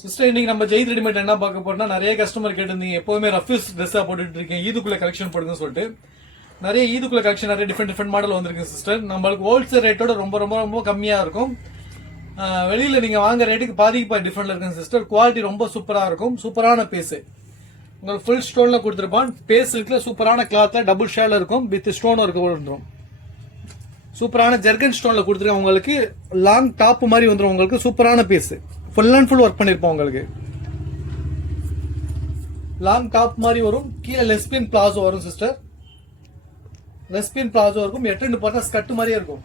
Sister இன்னைக்கு நம்ம Zaid readymade என்ன பார்க்க போறோம்னா, நிறைய கஸ்டமர் கேட்டிருந்தீங்க எப்பவுமே ரஃப்யூஸ் ட்ரெஸ்ஸா போட்டுட்டு இருக்கேன், ஈதுக்குள்ள கலெக்ஷன் போடுங்கன்னு சொல்லிட்டு. நிறைய ஈதுக்குள்ள கலெக்ஷன் நிறைய டிஃப்ரெண்ட் மாடல் வந்திருக்கு சிஸ்டர். நம்மளுக்கு ஹோல்சேல் ரேட்டோட ரொம்ப ரொம்ப ரொம்ப கம்மியா இருக்கும். வெளியில நீங்க வாங்குற ரேட்டுக்கு பாதிக்கு டிஃப்ரெண்ட்ல இருக்குங்க சிஸ்டர். குவாலிட்டி ரொம்ப சூப்பரா இருக்கும். சூப்பரான பீஸ் உங்களுக்கு ஃபுல் ஸ்டோன்ல கொடுத்துருப்பான். பேஸ் இருக்குல சூப்பரான கிளாத்ல டபுள் ஷேல இருக்கும் வித் ஸ்டோன் ஒர்க் வந்துடும். சூப்பரான ஜெர்கன் ஸ்டோன்ல கொடுத்துருக்கேன். உங்களுக்கு லாங் டாப் மாதிரி வந்துடும். உங்களுக்கு சூப்பரான piece full and full work பண்ணிருப்போம். உங்களுக்கு லாங் டாப் மாதிரி வரும். கீழே லெஸ்பியன் பிளாசோ வரும் சிஸ்டர். லெஸ்பியன் பிளாசோ இருக்கும். எட்டு பார்த்தா ஸ்கட் மாதிரியே இருக்கும்.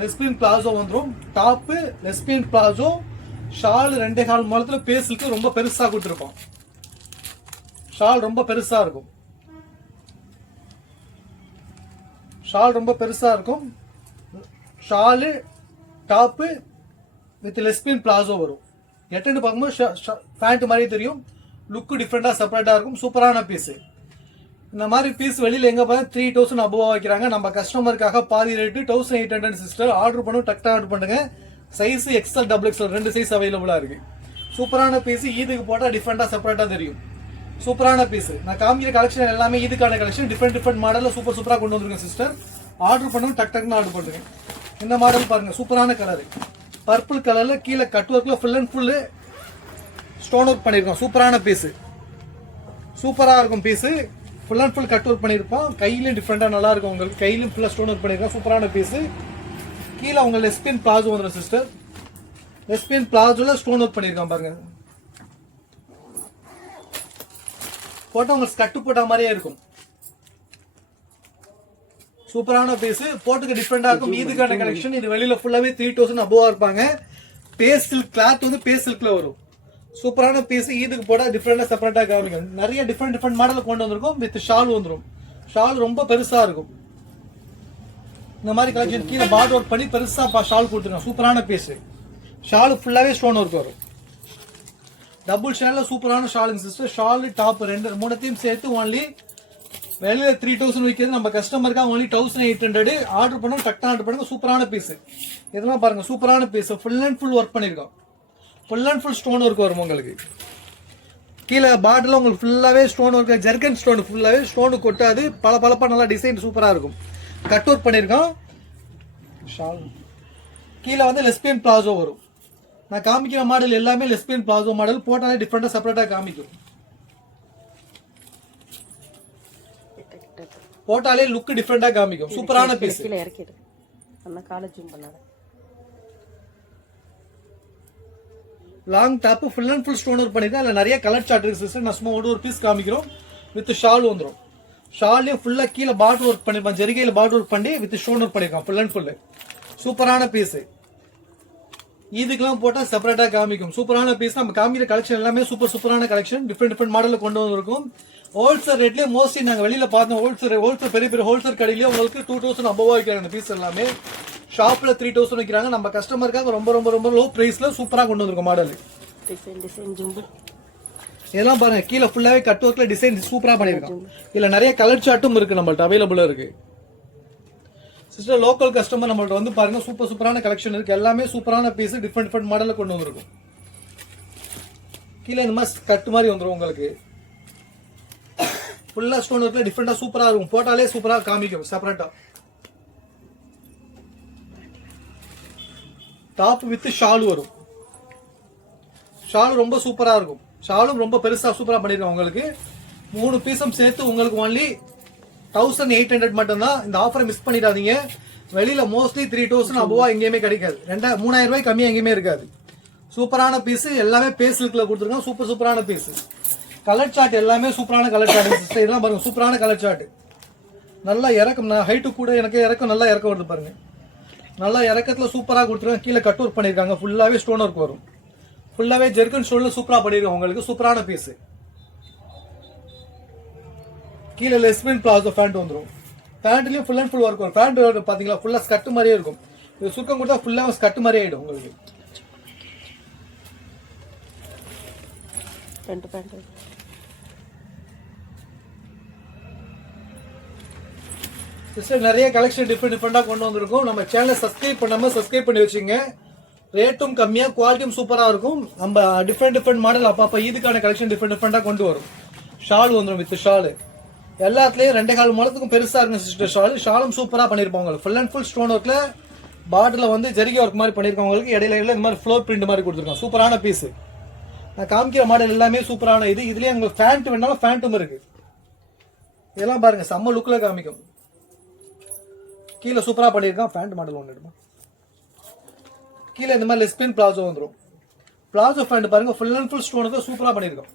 லெஸ்பியன் பிளாசோ வந்துடும். டாப் லெஸ்பியன் பிளாசோ, ஷால் 2.25 மாதத்துல பேஸுக்கு ரொம்ப பெருசா கொடுத்துருப்போம். ஷால் ரொம்ப பெருசா இருக்கும். ஷால் ரொம்ப பெருசா இருக்கும். ஷாலு டாப்பு வித் லெஸ்பியன் பிளாசோ வரும். எட்டுன்னு பார்க்கும்போது பேண்ட் மாதிரி தெரியும். லுக்கு டிஃப்ரெண்டா செப்பரேட்டா இருக்கும். சூப்பரான பீஸ். இந்த மாதிரி பீஸ் வெளியில எங்க பார்த்தா 3000 அபோவா வைக்கிறாங்க. நம்ம கஸ்டமருக்காக பாதி ரேட்டு 1800 சிஸ்டர். ஆர்டர் பண்ணும், டக்டா ஆர்டர் பண்ணுங்க. Size XL double XL 2 size அவைலபிளா இருக்கு. சூப்பரான பீஸ். ஈதுக்கு போட்டா டிஃப்ரெண்டா செப்பரேட்டா தெரியும். சூப்பரான பீஸ். நான் காமிக்கிற கலெக்ஷன் எல்லாமே இதுக்கான கலெக்ஷன். டிஃப்ரெண்ட் மாடல்ல சூப்பரா கொண்டு வந்திருக்கேன் சிஸ்டர். ஆர்டர் பண்ணுங்க, டக்னு ஆர்டர் பண்ணுங்க. இந்த மாடல் பாருங்க, சூப்பரான கலர். பர்பிள் கலர்ல கீழே கட் ஒர்க்ல full and full stone work பண்ணிருக்கோம். சூப்பரான பீஸ். சூப்பரா இருக்கும் piece. Full and full cut work பண்ணிருப்போம். கையிலும் டிஃப்ரெண்டா நல்லா இருக்கும். உங்களுக்கு கையிலும் ஃபுல்லா ஸ்டோன் ஒர்க் பண்ணிருக்கோம். சூப்பரான பீஸ். கீழே உங்க லெஸ்பியன் பிளாசோ வந்துடும் சிஸ்டர். லெஸ்பியன் பிளாசோல ஸ்டோன் ஒர்க் பண்ணிருக்கோம் பாருங்க. போட்டா உங்களுக்கு கட்டு போட்ட மாதிரியே இருக்கும். சூப்பரான பீஸ். போட்டுக்கு டிஃப்ரெண்டா இருக்கும். இதுக்கான கலெக்ஷன். இது வெளியில ஃபுல்லாவே 3000 அபோவா இருப்பாங்க. பேஸ்டில் கிளாத் வந்து பேஸ்டில்ல வரும். சூப்பரான பீஸ். இதுக்கு போட்டா டிஃப்ரெண்டா செப்பரேட்டா காமிக்கும். நிறைய டிஃப்ரெண்ட் மாடல் கொண்டு வந்திருக்கும். வித் ஷால் வந்துடும். ஷால் ரொம்ப பெருசா இருக்கும். இந்த மாதிரி கலெக்ஷன் கீழே பார்டர் ஒர்க் பண்ணி பெருசா ஷால் கொடுத்துருக்கோம். சூப்பரான பீஸ். ஷால் ஃபுல்லாவே ஸ்டோன் ஒர்க் வரும். டபுள் ஷேர்ல சூப்பரான ஷாலுங்க சிஸ்டர். ஷால் டாப் 2 சேர்த்து ஒன்லி வெளியில 3000 விற்கிறது. நம்ம கஸ்டமருக்காக ஒன்லி 1800. ஆர்டர் பண்ணோம், டக்டா ஆர்டர் பண்ணுங்க. சூப்பரான பீஸ். இதெல்லாம் பாருங்க, சூப்பரான piece. Full and full work பண்ணிருக்கோம். Full and full stone work வரும். உங்களுக்கு கீழே பாட்டில் உங்களுக்கு ஃபுல்லாவே ஸ்டோன் ஒர்க். ஜெர்கன் ஸ்டோன் ஃபுல்லாவே ஸ்டோனு கொட்டாது. பல நல்லா டிசைன் சூப்பரா இருக்கும். கட் ஒர்க் பண்ணிருக்கோம். கீழே வந்து லெஸ்பியன் பிளாசோ வரும். நான் காமிக்கிற மாடல் எல்லாமே லெஸ்பியன் பிளாசோ மாடல். போட்டாலே டிஃப்ரெண்டா செப்பரேட்டா காமிக்கும். போட்டாலே லுக் டிஃப்ரெண்டா காமிக்கும். சூப்பரான piece. Long top full and full stone work பண்ணிருக்கேன். அதுல நிறைய கலர் சார்ட் இருக்கு சிஸ்டர். நான் சும்மா ஒரு பீஸ் காமிக்கிறோம். வித் ஷால் வந்துடும். ஷால்லையும் ஃபுல்லா கீழே பார்டர் ஒர்க் பண்ணிருப்பான். ஜெரிகையில பார்டர் ஒர்க் பண்ணி வித் ஸ்டோன் ஒர்க் பண்ணிருக்கான். ஃபுல் அண்ட் ஃபுல் சூப்பரான பீஸ். இதுக்கெல்லாம் போட்டா செப்பரேட்டா காமிக்கும். சூப்பரான பீஸ். நம்ம காமிக்கிற கலெக்ஷன் எல்லாமே சூப்பரான கலெக்ஷன். டிஃப்ரெண்ட் மாடல்ல கொண்டு வந்திருக்கும். ஹோல்சேல் ரேட்லயே மோஸ்ட்லி நாங்க வெளியில பார்த்தோம். ஹோல்சேல் பெரிய ஹோல்சேல் கடையிலேயே உங்களுக்கு 2000 அபோவா வைக்கிறாங்க. பீஸ் எல்லாமே ஷாப்ல 3000 வைக்கிறாங்க. நம்ம கஸ்டமருக்காக ரொம்ப லோ பிரைஸ்ல சூப்பரா கொண்டு வந்திருக்கோம் மாடல். இதெல்லாம் பாருங்க, கீழே ஃபுல்லாவே கட் ஒர்க்ல டிசைன் சூப்பரா பண்ணிருக்கோம். இதுல நிறைய கலர் சார்ட்டும் இருக்கு. நம்மள்ட்ட அவைலபிளா இருக்கு சிஸ்டர். லோக்கல் கஸ்டமர் நம்மள்ட்ட வந்து பாருங்க, சூப்பரான கலெக்ஷன் இருக்கு. எல்லாமே சூப்பரான பீஸ். டிஃப்ரெண்ட் மாடல்ல கொண்டு வந்திருக்கும். கீழே இந்த மாதிரி கட் மாதிரி வந்துடும். உங்களுக்கு ஃபுல்லா ஸ்டோன் ஒர்க்ல டிஃப்ரெண்டா சூப்பரா இருக்கும். போட்டாலே சூப்பரா காமிக்கும் செப்பரேட்டா. டாப் வித் ஷால் வரும். ஷால் ரொம்ப சூப்பரா இருக்கும். ஷாலும் ரொம்ப பெருசா சூப்பரா பண்ணிருக்கோம். உங்களுக்கு 3 பீஸும் சேர்த்து உங்களுக்கு ஒன்லி 1800 மட்டும் தான். இந்த ஆஃபரை மிஸ் பண்ணிடாதீங்க. வெளியில மோஸ்ட்லி 3000 அபோவா எங்கேயுமே கிடைக்காது. 3000 ரூபாய் கம்மியா எங்கேயுமே இருக்காது. சூப்பரான பீஸ். எல்லாமே பேஸ் லுக்ல கொடுத்துருக்கோம். சூப்பரான பீஸ். கலர் சார்ட் எல்லாமே சூப்பரான கலர் சார்ட் சிஸ்டர். இதெல்லாம் பாருங்க, சூப்பரான கலர் சார்ட். நல்லா இறக்கம். ஹைட்டு கூட எனக்கு இறக்கம் நல்லா இறக்கம் வருது பாருங்க. நல்லா இறக்கத்துல சூப்பரா கொடுத்துருக்கோம். கீழே கட் ஒர்க் பண்ணிருக்காங்க. ஃபுல்லாவே ஸ்டோன் ஒர்க் வரும். ஃபுல்லாவே ஜெர்கன் ஸ்டோன்ல சூப்பரா பண்ணிருக்கோம். உங்களுக்கு சூப்பரான பீஸ். கீழே லெஸ்பியன் பிளாசோ பேண்ட் வந்துடும். பேண்ட்லயும் ஃபுல் அண்ட் ஃபுல் ஒர்க் வரும். பேண்ட் பாத்தீங்களா ஃபுல்லா ஸ்கட் மாதிரியே இருக்கும். இது சுருக்கம் கொடுத்தா ஃபுல்லா ஸ்கட் மாதிரியே ஆயிடும் உங்களுக்கு. சிஸ்டர் நிறைய கலெக்ஷன் டிஃப்ரெண்டா கொண்டு வந்திருக்கும். நம்ம சேனலை சப்ஸ்கிரைப் பண்ணாம சப்ஸ்கிரைப் பண்ணி வச்சுங்க. ரேட்டும் கம்மியா குவாலிட்டியும் சூப்பரா இருக்கும். நம்ம டிஃப்ரெண்ட் மாடல் அப்பப்ப இதுக்கான கலெக்ஷன் டிஃப்ரெண்டா கொண்டு வரும். ஷால் வந்துடும் வித் ஷால் எல்லாத்துலயும் 2.25 முழத்துக்கும் பெருசா இருக்கும் சிஸ்டர். ஷாலும் சூப்பரா பண்ணிருப்பாங்க. ஃபுல் அண்ட் ஃபுல் ஸ்டோன் ஒர்க்ல பாட்டில வந்து ஜெரிகை ஒர்க் மாதிரி பண்ணிருக்கவங்களுக்கு இடையில இந்த மாதிரி ஃப்ளோர் பிரிண்ட் மாதிரி கொடுத்துருக்காங்க. சூப்பரான பீஸ். நான் காமிக்கிற மாடல் எல்லாமே சூப்பரான இது. இதுலயே உங்களுக்கு ஃபேண்ட் வேணாலும் ஃபேண்ட்டும் இருக்கு. இதெல்லாம் பாருங்க செம்ம லுக்ல காமிக்கும். கீழே சூப்பரா பண்ணிருக்கான். ஃபேண்ட் மாடல் ஒன்று எடுமா. கீழே இந்த மாதிரி லெஸ்பின் பிளாசோ வந்துடும். பிளாசோ ஃபேண்ட் பாருங்க ஃபுல் அண்ட் ஃபுல் ஸ்டோனுக்கு சூப்பரா பண்ணிருக்கோம்.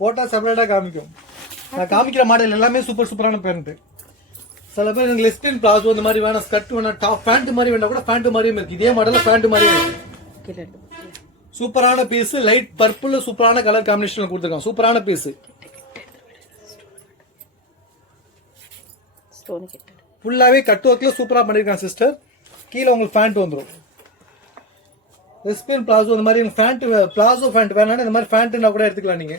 போட்டா செப்பரேட்டா காமிக்கும். நான் காமிக்கிற மாடல் எல்லாமே சூப்பரான பேண்ட். சில பேர் எனக்கு லெஸ்பின் பிளாசோ இந்த மாதிரி வேணும், ஸ்கர்ட் வேணும், டாப் பேண்ட் மாதிரி வேணா கூட பேண்ட் மாதிரியும் இருக்கு. இதே மாடல்ல பேண்ட் மாதிரியும் இருக்கு. சூப்பரான பீஸ். லைட் பர்பிள் சூப்பரான கலர் காம்பினேஷன்ல கொடுத்துருக்காங்க. சூப்பரான பீஸ். ஃபுல்லாவே கட் ஒர்க்ல சூப்பரா பண்ணிருக்காங்க சிஸ்டர். கீழே உங்களுக்கு பேண்ட் வந்துடும். லெஸ்பின் பிளாசோ இந்த மாதிரி பேண்ட் பிளாசோ பேண்ட் வேணாலும் இந்த மாதிரி பேண்ட்னா கூட எடுத்துக்கலாம் நீங்க.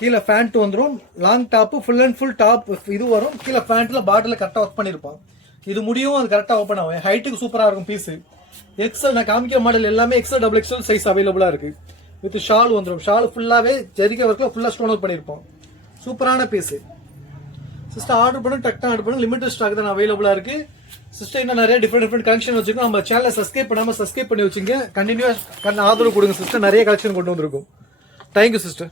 கீழே பேண்ட் வந்துடும். Long top full and full top இது வரும். கீழே பேண்ட்ல பாட்டில கரெக்டா ஒர்க் பண்ணிருப்பான். இது முடியும் அது கரெக்டா ஓப்பன் ஆகும். ஹைட்டுக்கு சூப்பரா இருக்கும் பீஸ். எக்ஸல் நான் காமிக்கிற மாடல் எல்லாமே எக்ஸல் டபுள் எக்ஸல் சைஸ் அவைலபிளா இருக்கு. வித் ஷால் வந்துடும். ஷால் ஃபுல்லாவே ஜெரிகை ஒர்க்ல ஃபுல்லா ஸ்டோன் ஒர்க் பண்ணிருப்போம். சூப்பரான பீஸ். சிஸ்டர் ஆர்டர் பண்ணி டக்டா ஆர்டர் பண்ணி லிமிடெட் ஸ்டாக் தான் அவைலபிளா இருக்கு. சிஸ்டர் இன்னும் நிறைய டிஃப்ரெண்ட் கலெக்ஷன் வச்சிருக்கோம். நம்ம சேனலை சப்ஸ்கிரைப் பண்ணாம சப்ஸ்கிரைப் பண்ணி வச்சுங்க. கண்டினியூஸ் ஆதரவு கொடுங்க சிஸ்டர். நிறைய கலெக்ஷன் கொண்டு வந்திருக்கும். Thank you sister.